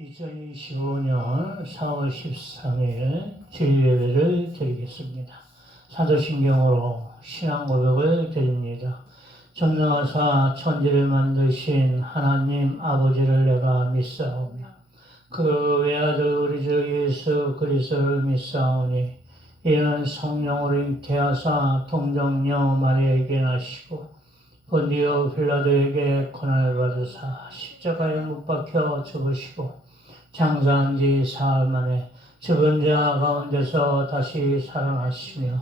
2025년 4월 13일 주일예배를 드리겠습니다. 사도신경으로 신앙 고백을 드립니다. 전능하사 천지를 만드신 하나님 아버지를 내가 믿사오며 그 외아들 우리 주 예수 그리스도를 믿사오니 이는 성령으로 잉태하사 동정녀 마리아에게 나시고 본디오 빌라도에게 고난을 받으사 십자가에 못 박혀 죽으시고 장사한 지 사흘 만에 죽은 자 가운데서 다시 살아나시며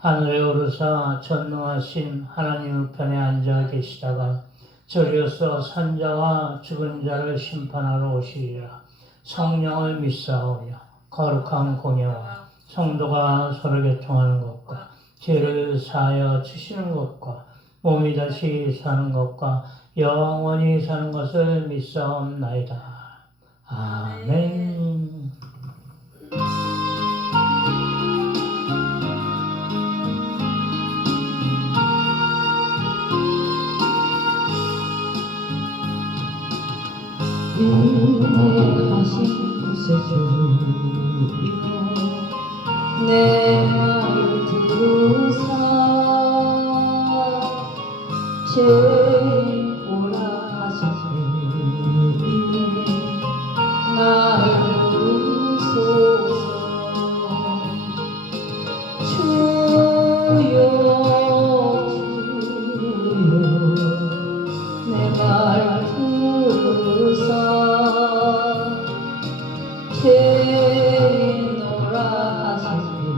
하늘에 오르사 전능하신 하나님 우편에 앉아 계시다가 저리로서 산자와 죽은 자를 심판하러 오시리라. 성령을 믿사오며 거룩한 공예와 성도가 서로 교통하는 것과 죄를 사하여 주시는 것과 몸이 다시 사는 것과 영원히 사는 것을 믿사옵나이다. 아멘. 은혜하신 구세주여 내 말 들으사 죄인 오라 하시니 나를 부르소서. 주여 내 말 들으사 죄인 오라 하시니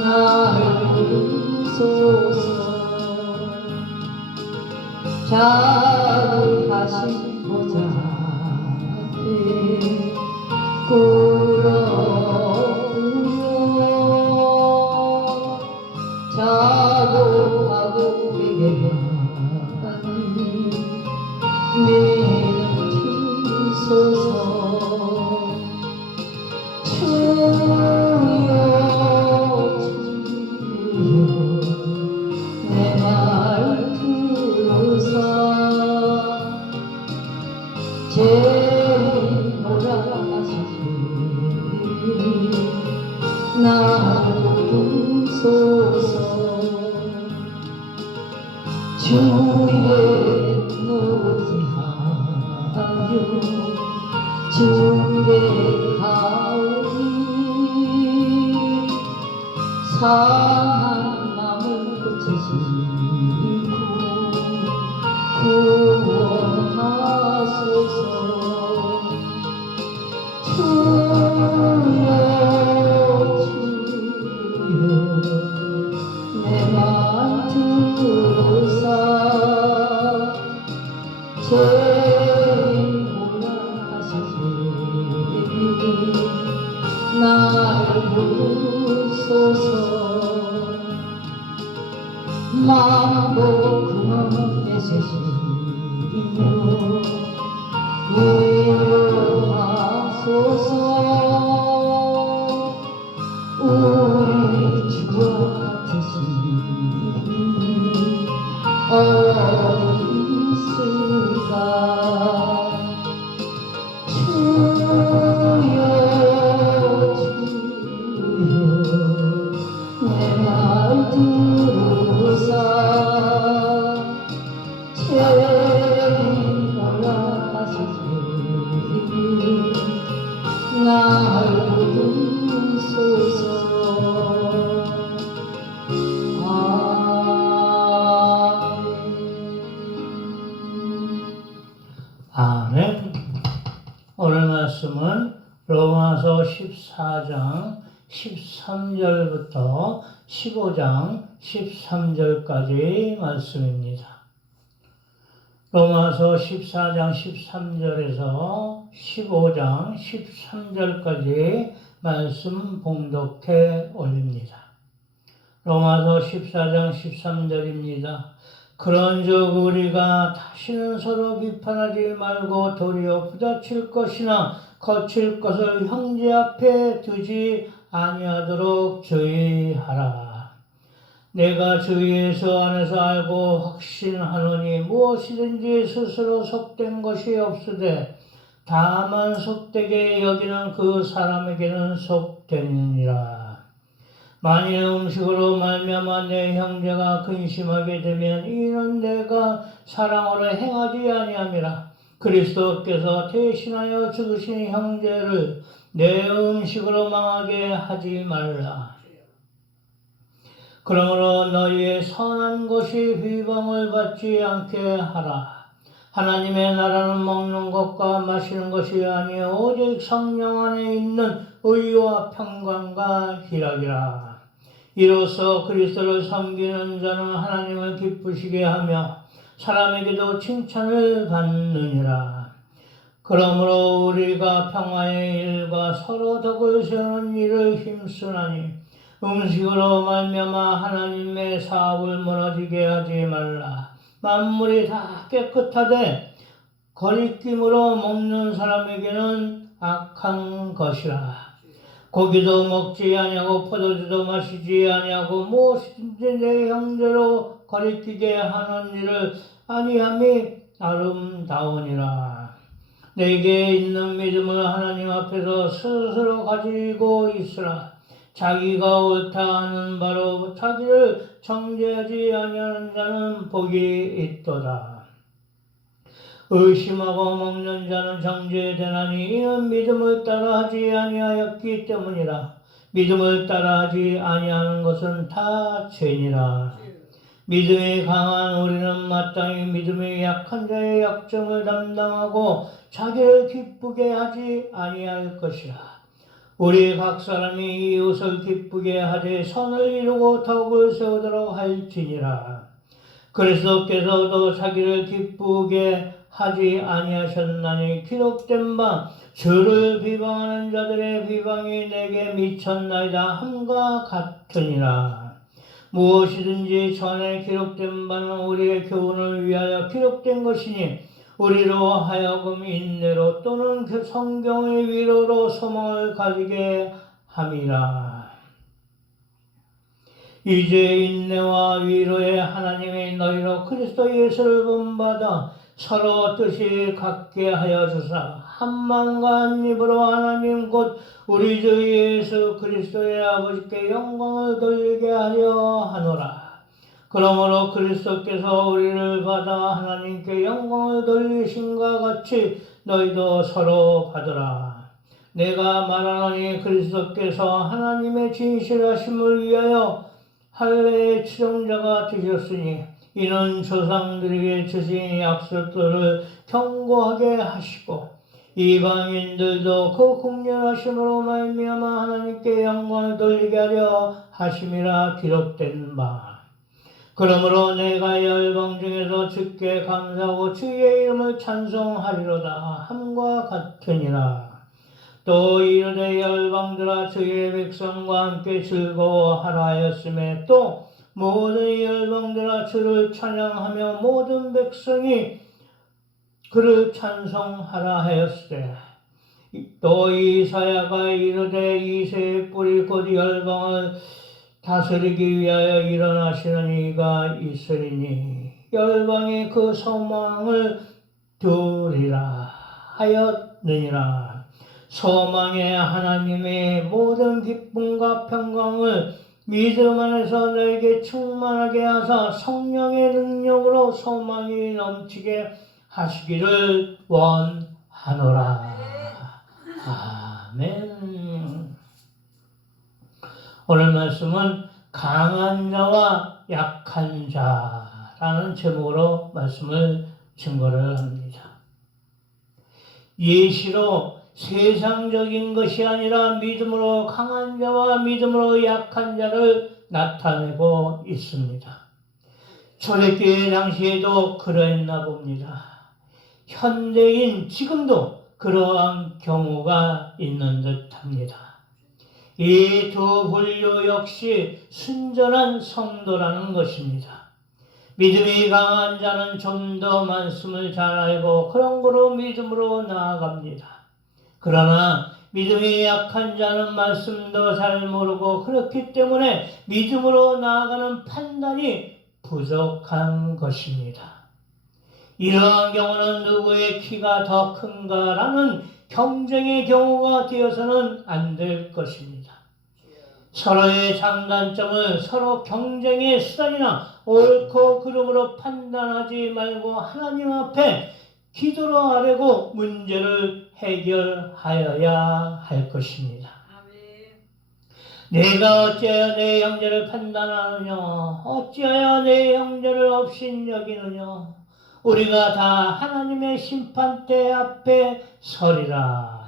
나를 부르소서. 자비하신 보좌 앞에 꿇어두려 자복하고 회개하니 믿음 주소서. 주여 내 말 들으사 죄인 오라 하시니 나를 부르소서. 주의 노지하여 주의 가오니 상한 마음을 고치시고 구원하소서. 주여 내 말 들으사 죄인 오라 하시니 나를 부르소서. 만복 근원에 세시며 위로하소서. 우리 주와 같으시니 어디 있을까. 주여 내 말 들으사 죄인 오라 하시니 나를 부르소서. 아멘. 오늘 말씀은 로마서 14장 13절부터 15장 13절까지 말씀입니다. 로마서 14장 13절에서 15장 13절까지 말씀 봉독해 올립니다. 로마서 14장 13절입니다. 그런즉 우리가 다시는 서로 비판하지 말고 도리어 부딪힐 것이나 거칠 것을 형제 앞에 두지 아니하도록 주의하라. 내가 주 예수 안에서 알고 확신하노니 무엇이든지 스스로 속된 것이 없으되 다만 속되게 여기는 그 사람에게는 속되느니라. 만일 음식으로 말미암아 내 형제가 근심하게 되면 이는 내가 사랑으로 행하지 아니함이라. 그리스도께서 대신하여 죽으신 형제를 내 음식으로 망하게 하지 말라. 그러므로 너희의 선한 것이 비방을 받지 않게 하라. 하나님의 나라는 먹는 것과 마시는 것이 아니요 오직 성령 안에 있는 의와 평강과 희락이라. 이로써 그리스도를 섬기는 자는 하나님을 기쁘시게 하며 사람에게도 칭찬을 받느니라. 그러므로 우리가 평화의 일과 서로 덕을 세우는 일을 힘쓰나니 음식으로 말미암아 하나님의 사업을 무너지게 하지 말라. 만물이 다 깨끗하되 거리낌으로 먹는 사람에게는 악한 것이라. 고기도 먹지 아니하고 포도주도 마시지 아니하고 무엇이든지 내 형제로 거리끼게 하는 일을 아니함이 아름다우니라. 내게 있는 믿음을 하나님 앞에서 스스로 가지고 있으라. 자기가 옳다 하는 바로 자기를 정죄하지 아니하는 자는 복이 있도다. 의심하고 먹는 자는 정죄되나니 이는 믿음을 따라하지 아니하였기 때문이라. 믿음을 따라하지 아니하는 것은 다 죄니라. 믿음이 강한 우리는 마땅히 믿음이 약한 자의 약점을 담당하고 자기를 기쁘게 하지 아니할 것이라. 우리 각 사람이 이웃을 기쁘게 하되 선을 이루고 덕을 세우도록 할지니라. 그리스도께서도 자기를 기쁘게 하지 아니하셨나니 기록된 바 주를 비방하는 자들의 비방이 내게 미쳤나이다 함과 같으니라. 무엇이든지 전에 기록된 바는 우리의 교훈을 위하여 기록된 것이니 우리로 하여금 인내로 또는 그 성경의 위로로 소망을 가지게 함이라. 이제 인내와 위로의 하나님이 너희로 그리스도 예수를 본받아 서로 뜻이 같게 하여 주사 한 마음과 한 입으로 하나님 곧 우리 주 예수 그리스도의 아버지께 영광을 돌리게 하려 하노라. 그러므로 그리스도께서 우리를 받아 하나님께 영광을 돌리신과 같이 너희도 서로 받으라. 내가 말하노니 그리스도께서 하나님의 진실하심을 위하여 할례의 추종자가 되셨으니 이는 조상들에게 주신 약속들을 경고하게 하시고 이방인들도 그 국률하심으로 말미암아 하나님께 영광을 돌리게 하려 하심이라 기록된 바. 그러므로 내가 열방 중에서 주께 감사하고 주의 이름을 찬송하리로다 함과 같으니라. 또 이르되 열방들아 주의 백성과 함께 즐거워하라 하였으며 또 모든 열방들아 주를 찬양하며 모든 백성이 그를 찬송하라 하였으되 또 이사야가 이르되 이새의 뿌리 곧 열방을 다스리기 위하여 일어나시는 이가 있으리니 열방이 그 소망을 두리라 하였느니라. 소망의 하나님의 모든 기쁨과 평강을 믿음 안에서 너에게 충만하게 하사 성령의 능력으로 소망이 넘치게 하시기를 원하노라. 아멘. 오늘 말씀은 강한 자와 약한 자라는 제목으로 말씀을 증거를 합니다. 예시로 세상적인 것이 아니라 믿음으로 강한 자와 믿음으로 약한 자를 나타내고 있습니다. 초대교회 당시에도 그러했나 봅니다. 현대인 지금도 그러한 경우가 있는 듯합니다. 이 두 분류 역시 순전한 성도라는 것입니다. 믿음이 강한 자는 좀 더 말씀을 잘 알고 그런 거로 믿음으로 나아갑니다. 그러나 믿음이 약한 자는 말씀도 잘 모르고 그렇기 때문에 믿음으로 나아가는 판단이 부족한 것입니다. 이러한 경우는 누구의 키가 더 큰가라는 경쟁의 경우가 되어서는 안 될 것입니다. 서로의 장단점을 서로 경쟁의 수단이나 옳고 그름으로 판단하지 말고 하나님 앞에 기도로 아뢰고 문제를 해결하여야 할 것입니다. 내가 어찌하여 내 형제를 판단하느냐? 어찌하여 내 형제를 업신여기느냐? 우리가 다 하나님의 심판대 앞에 서리라.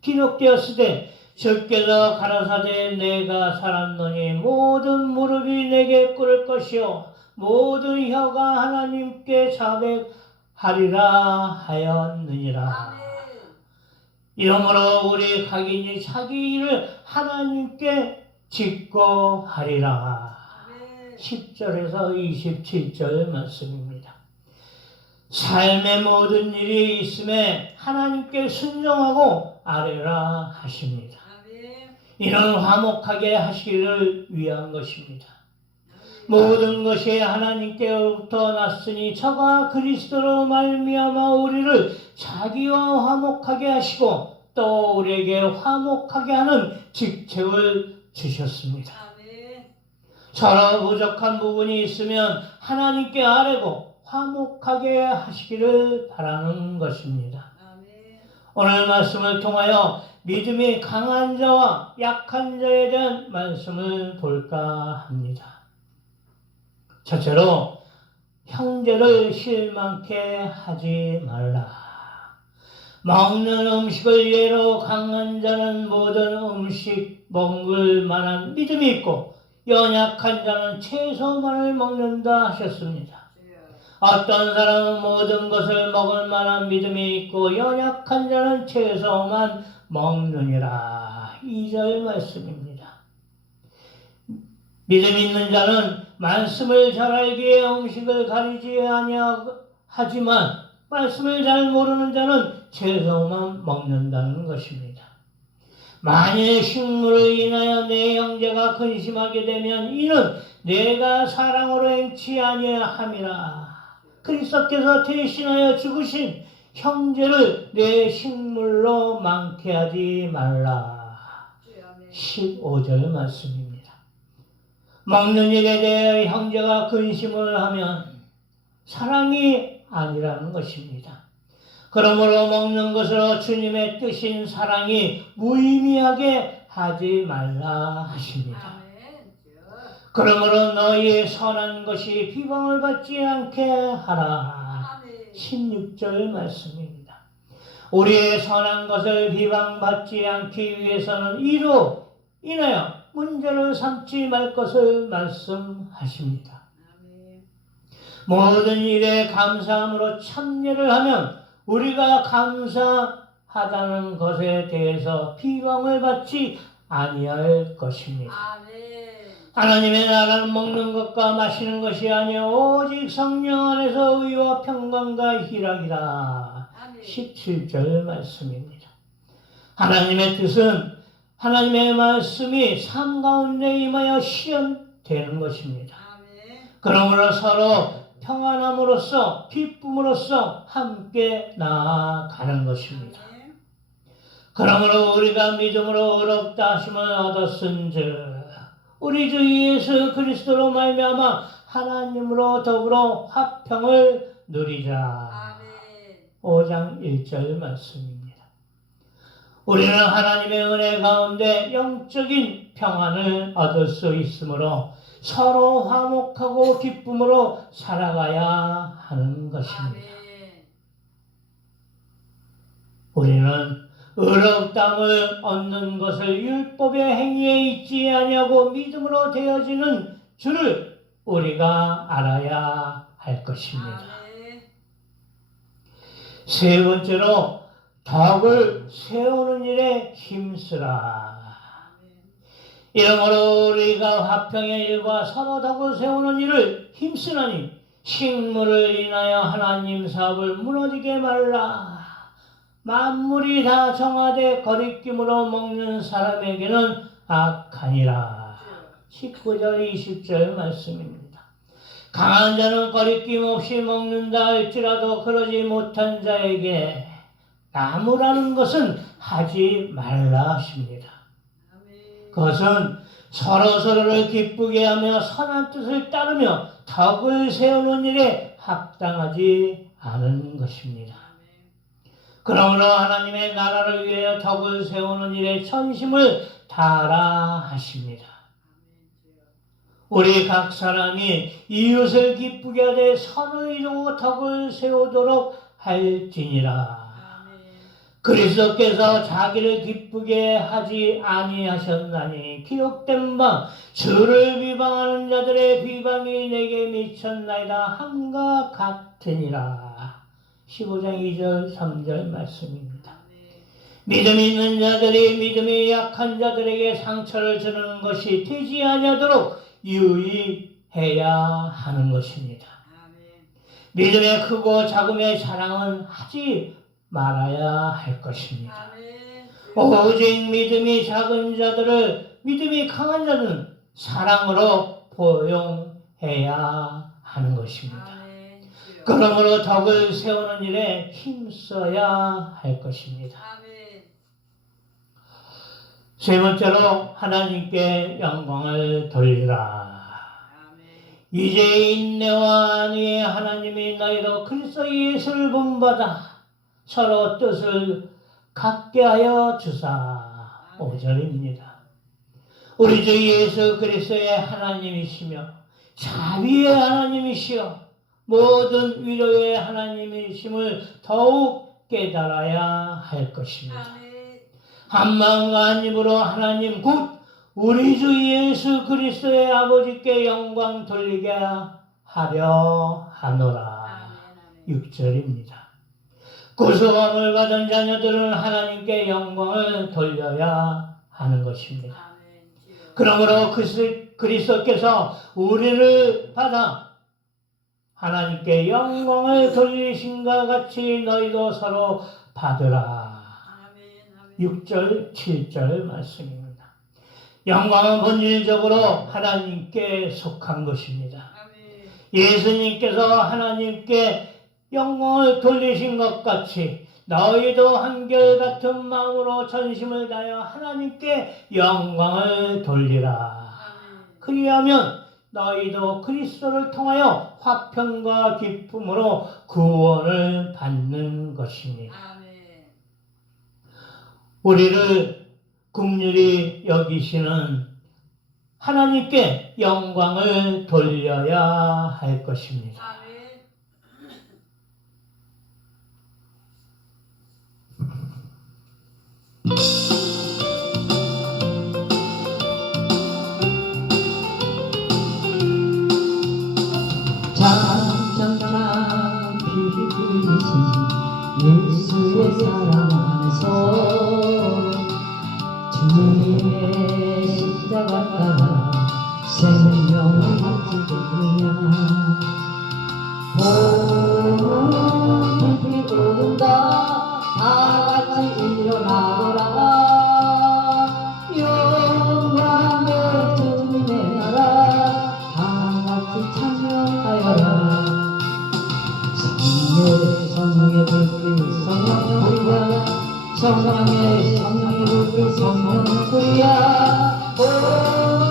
기록되었으되 주께서 가라사대 내가 살았노니 모든 무릎이 내게 꿇을 것이요 모든 혀가 하나님께 자백하리라 하였느니라. 이러므로 우리 각인이 자기 일을 하나님께 짓고 하리라. 10절에서 27절 말씀입니다. 삶의 모든 일이 있음에 하나님께 순종하고 아뢰라 하십니다. 이는 화목하게 하시기를 위한 것입니다. 모든 것이 하나님께로부터 났으니 저가 그리스도로 말미암아 우리를 자기와 화목하게 하시고 또 우리에게 화목하게 하는 직책을 주셨습니다. 서로 부족한 부분이 있으면 하나님께 아뢰고 화목하게 하시기를 바라는 것입니다. 오늘 말씀을 통하여 믿음이 강한 자와 약한 자에 대한 말씀을 볼까 합니다. 첫째로 형제를 실망케 하지 말라. 먹는 음식을 예로 강한 자는 모든 음식 먹을 만한 믿음이 있고 연약한 자는 채소만을 먹는다 하셨습니다. 어떤 사람은 모든 것을 먹을 만한 믿음이 있고 연약한 자는 채소만 먹느니라. 2절 말씀입니다. 믿음 있는 자는 말씀을 잘 알기에 음식을 가리지 아니하지만 말씀을 잘 모르는 자는 채소만 먹는다는 것입니다. 만일 식물을 인하여 내 형제가 근심하게 되면 이는 내가 사랑으로 행치 아니함이라. 그리스도께서 대신하여 죽으신 형제를 내 식물로 망케하지 말라. 15절 말씀입니다. 먹는 일에 대해 형제가 근심을 하면 사랑이 아니라는 것입니다. 그러므로 먹는 것으로 주님의 뜻인 사랑이 무의미하게 하지 말라 하십니다. 그러므로 너희의 선한 것이 비방을 받지 않게 하라. 16절 말씀입니다. 우리의 선한 것을 비방받지 않기 위해서는 이로 인하여 문제를 삼지 말 것을 말씀하십니다. 모든 일에 감사함으로 참여를 하면 우리가 감사하다는 것에 대해서 비방을 받지 아니할 것입니다. 하나님의 나라는 먹는 것과 마시는 것이 아니요 오직 성령 안에서 의와 평강과 희락이라. 17절 말씀입니다. 하나님의 뜻은 하나님의 말씀이 삶 가운데 임하여 실현되는 것입니다. 그러므로 서로 평안함으로써 기쁨으로써 함께 나아가는 것입니다. 그러므로 우리가 믿음으로 의롭다 하심을 얻었은즉 우리 주 예수 그리스도로 말미암아 하나님으로 더불어 화평을 누리자. 5장 1절 말씀입니다. 우리는 하나님의 은혜 가운데 영적인 평안을 얻을 수 있으므로 서로 화목하고 기쁨으로 살아가야 하는 것입니다. 우리는 의롭다함을 얻는 것을 율법의 행위에 있지 아니하고 믿음으로 되어지는 줄을 우리가 알아야 할 것입니다. 세 번째로 덕을 세우는 일에 힘쓰라. 이러므로 우리가 화평의 일과 서로 덕을 세우는 일을 힘쓰나니 식물을 인하여 하나님 사업을 무너지게 말라. 만물이 다 정하되 거리낌으로 먹는 사람에게는 악하니라. 19절 20절 말씀입니다. 강한 자는 거리낌 없이 먹는다 할지라도 그러지 못한 자에게 나무라는 것은 하지 말라 하십니다. 그것은 서로서로를 기쁘게 하며 선한 뜻을 따르며 덕을 세우는 일에 합당하지 않은 것입니다. 그러므로 하나님의 나라를 위하여 덕을 세우는 일에 전심을 다하라 하십니다. 우리 각 사람이 이웃을 기쁘게 하되 선을 이루고 덕을 세우도록 할지니라. 그리스도께서 자기를 기쁘게 하지 아니하셨나니 기록된 바 주를 비방하는 자들의 비방이 내게 미쳤나이다 함과 같으니라. 15장 2절 3절 말씀입니다. 믿음이 있는 자들이 믿음이 약한 자들에게 상처를 주는 것이 되지 아니하도록 유의해야 하는 것입니다. 믿음의 크고 작음의 자랑은 하지 말아야 할 것입니다. 오직 믿음이 작은 자들을 믿음이 강한 자는 사랑으로 포용해야 하는 것입니다. 그러므로 덕을 세우는 일에 힘써야 할 것입니다. 세 번째로 하나님께 영광을 돌리라. 이제 인내와 안위의 하나님이 너희로 그리스도 예수를 본받아 서로 뜻을 같게 하여 주사. 5절입니다. 우리 주 예수 그리스도의 하나님이시며 자비의 하나님이시여 모든 위로의 하나님이심을 더욱 깨달아야 할 것입니다. 한 마음과 한 입으로 하나님 곧 우리 주 예수 그리스도의 아버지께 영광 돌리게 하려 하노라. 6절입니다. 구속함을 받은 자녀들은 하나님께 영광을 돌려야 하는 것입니다. 그러므로 그리스도께서 우리를 받아 하나님께 영광을 돌리신과 같이 너희도 서로 받으라. 6절 7절 말씀입니다. 영광은 본질적으로 하나님께 속한 것입니다. 예수님께서 하나님께 영광을 돌리신 것 같이 너희도 한결같은 마음으로 전심을 다하여 하나님께 영광을 돌리라. 그리하면 너희도 그리스도를 통하여 화평과 기쁨으로 구원을 받는 것입니다. 우리를 긍휼히 여기시는 하나님께 영광을 돌려야 할 것입니다. 장장장 피부이신 예수의 사랑 안에서 주님의 십자가 따라 생명을 가지겠느냐. 온 빛이 오른다 다같이 일어나거라. 영광의 주님의 나라 다같이 찬양하여라. 성령의 불길 성령의 불이야. 성령의 불길 성령의 불이야. 온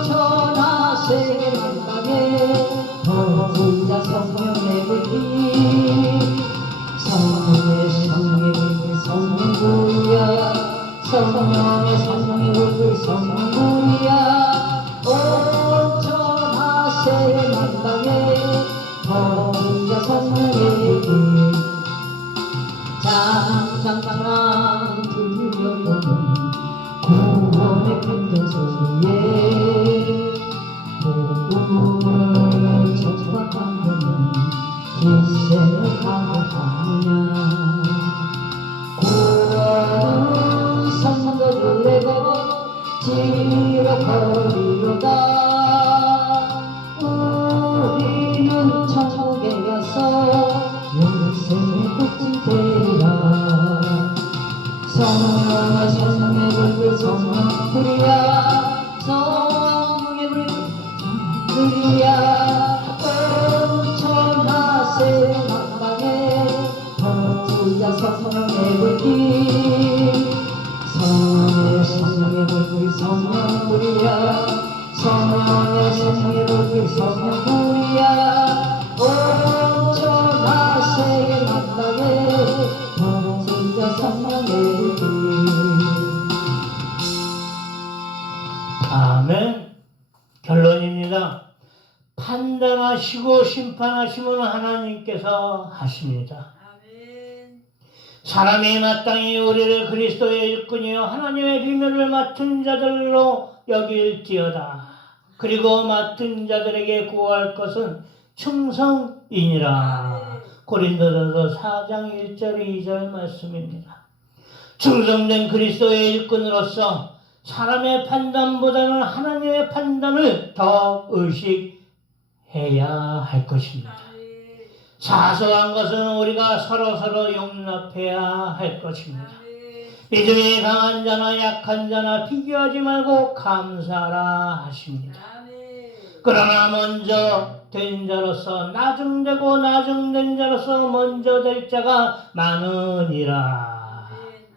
천하 세계 만방에 거주자 성령의 불길. 성령의 불길 성령의 불이야. 성령의 불길 성령의 불이야. 온 천하 세계 만방에 거주자 성령의 불길. 장장장 들려오는 구원의 큰전 소리에 복음을 전파하려면 희생을 각오하느냐. 구원은 성도들의 것 지로 거리로다. 우리는 천국에 가서 영생의 꽃이 되리라. 불이야 성령의 불이야 천하세 만방에 번지자 성령의 불길 성령의 불길 성령 불이야 성령의 불길 성령 불이야 천하세 만방에 번지자 성령의 불길. 아멘. 결론입니다. 판단하시고 심판하심은 하나님께서 하십니다. 아멘. 사람이 마땅히 우리를 그리스도의 일꾼이요 하나님의 비밀을 맡은 자들로 여길지어다. 그리고 맡은 자들에게 구할 것은 충성이니라. 고린도전서 4장 1절 2절 말씀입니다. 충성된 그리스도의 일꾼으로서 사람의 판단보다는 하나님의 판단을 더 의식해야 할 것입니다. 사소한 것은 우리가 서로 용납해야 할 것입니다. 믿음이 강한 자나 약한 자나 비교하지 말고 감사하라 하십니다. 그러나 먼저 된 자로서 나중되고 나중된 자로서 먼저 될 자가 많으니라.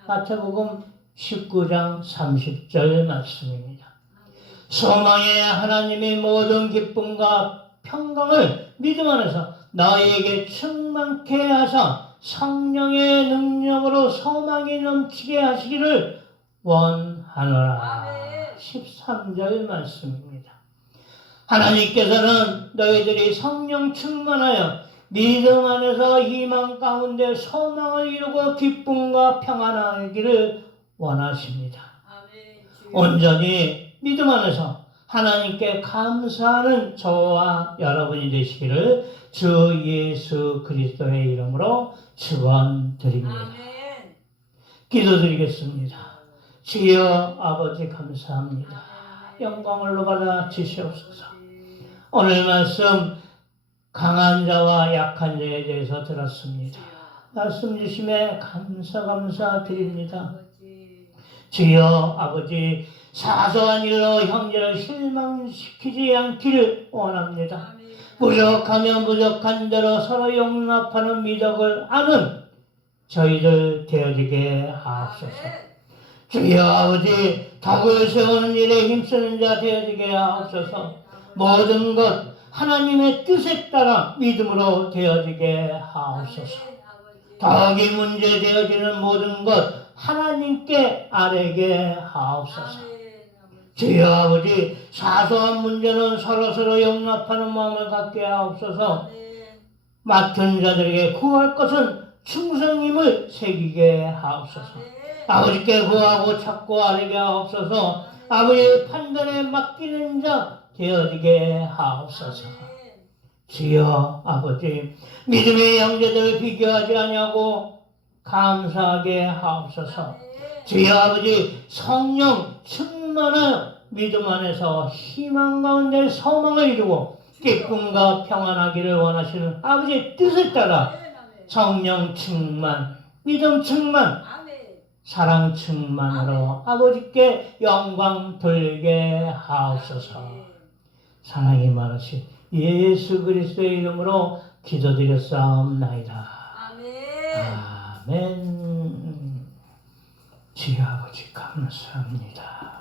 마태복음 19장 30절 말씀입니다. 소망의 하나님이 모든 기쁨과 평강을 믿음 안에서 너희에게 충만케 하사 성령의 능력으로 소망이 넘치게 하시기를 원하노라. 13절 말씀입니다. 하나님께서는 너희들이 성령 충만하여 믿음 안에서 희망 가운데 소망을 이루고 기쁨과 평안하기를 원하십니다. 온전히 믿음 안에서 하나님께 감사하는 저와 여러분이 되시기를 주 예수 그리스도의 이름으로 축원드립니다. 기도드리겠습니다. 주여 아버지 감사합니다. 영광을 받아 주시옵소서. 오늘 말씀 강한 자와 약한 자에 대해서 들었습니다. 말씀 주심에 감사드립니다. 주여 아버지 사소한 일로 형제를 실망시키지 않기를 원합니다. 부족하면 부족한 대로 서로 용납하는 미덕을 아는 저희들 되어지게 하옵소서. 주여 아버지 덕을 세우는 일에 힘쓰는 자 되어지게 하옵소서. 모든 것 하나님의 뜻에 따라 믿음으로 되어지게 하옵소서. 덕이 문제 되어지는 모든 것 하나님께 아뢰게 하옵소서. 주여 아버지 사소한 문제는 서로 용납하는 마음을 갖게 하옵소서. 맡은 자들에게 구할 것은 충성임을 새기게 하옵소서. 아버지께 구하고 찾고 아뢰게 하옵소서. 아버지의 판단에 맡기는 자 되어지게 하옵소서. 주여 아버지 믿음의 형제들을 비교하지 아니하고 감사하게 하옵소서. 주여 아버지 성령 충만하여 믿음 안에서 희망 가운데 소망을 이루고 기쁨과 평안하기를 원하시는 아버지의 뜻에 따라 성령 충만, 믿음 충만, 사랑 충만으로 아버지께 영광 돌리게 하옵소서. 사랑이 많으신 예수 그리스도의 이름으로 기도드렸사옵나이다. 아멘. 주여 아버지 감사합니다.